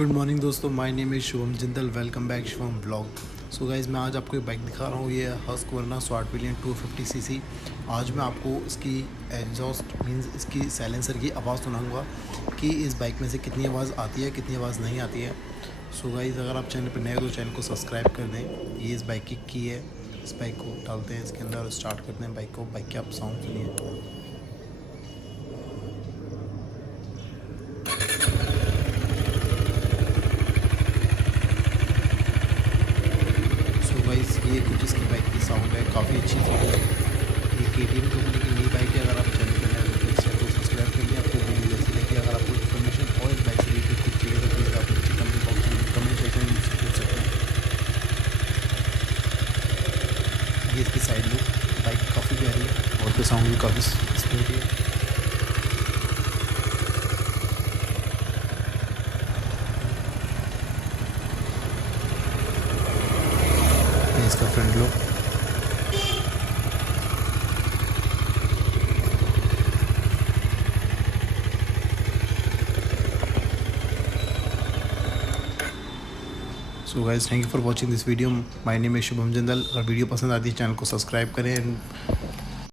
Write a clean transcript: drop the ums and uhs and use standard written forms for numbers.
Good morning दोस्तों, my name is Shubham Jindal. Welcome back Shubham vlog. So guys, मैं आज आपको एक बाइक दिखा रहा हूँ। ये है हस्कवर्ना स्वाट विलियन 250 सीसी। आज मैं आपको इसकी एग्जॉस्ट मींस इसकी साइलेंसर की आवाज़ सुनाऊंगा कि इस बाइक में से कितनी आवाज़ आती है, कितनी आवाज़ नहीं आती है। सो गाइज़, अगर आप चैनल पर नए हो तो चैनल को सब्सक्राइब कर दें। ये इस बाइक की है। इस बाइक को डालते हैं इसके अंदर और स्टार्ट करते हैं बाइक को। बाइक के आप साउंड सुनिए। सो गाइस, ये कुछ इसकी बाइक की साउंड है, काफ़ी अच्छी साउंड है। ये KTM कंपनी की नई बाइक है। अगर आप चैनल पर नए हो तो इस चैनल को सब्सक्राइब कर लिया। आपको वीडियो जैसी लगी, अगर आपको इन्फॉर्मेशन और इस बाइक से रिलेटेड कुछ चाहिए तो प्लीज़ आप नीचे कमेंट बॉक्स में कमेंट सेक्शन में मुझसे पूछ सकते हैं। ये इसकी साइड लुक, बाइक काफ़ी प्यारी है और इसका साउंड भी काफ़ी स्मूथ है। ये इसका front look. So guys, thank you for watching this video. My name is Shubham Jindal. अगर वीडियो पसंद आती है चैनल को सब्सक्राइब करें एंड